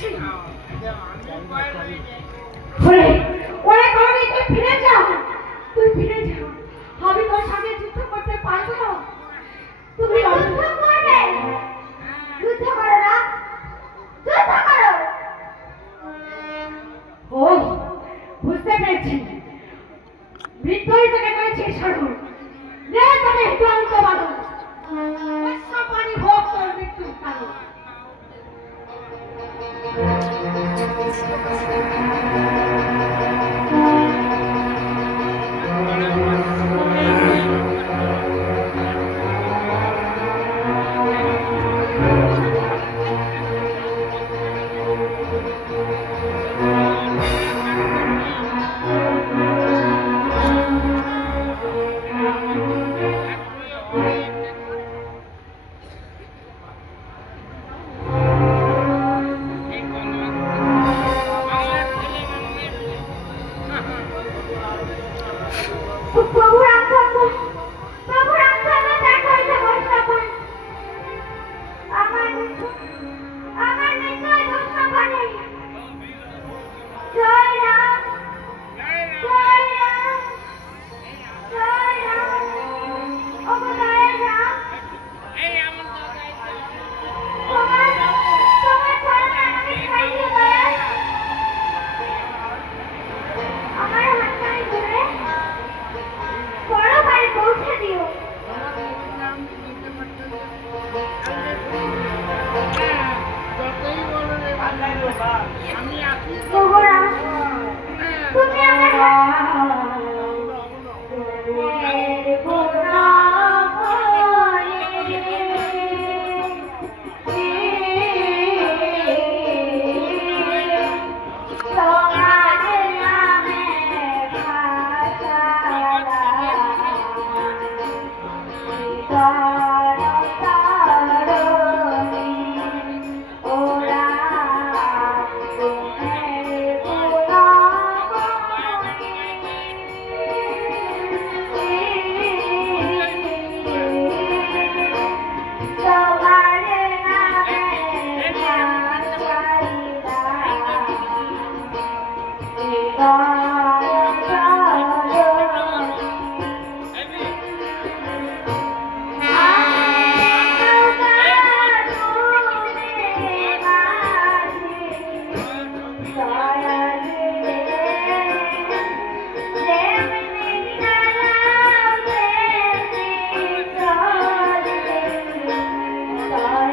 পেরেছি। ওরে ওরে কারণে তুই ফিরে যা, তুই ফিরে যা, আমি তোর সঙ্গে যুদ্ধ করতে পারবো না। তুমি যুদ্ধ করবে? যুদ্ধ করো না, যুদ্ধ করো। ও বুঝতে পেরেছি, মৃত্যুই তোকে করেছি সাধু। নে তবে একটু অন্ত বাঁধো, পানি হোক তোর মৃত্যুর কারণ। তুমি আমার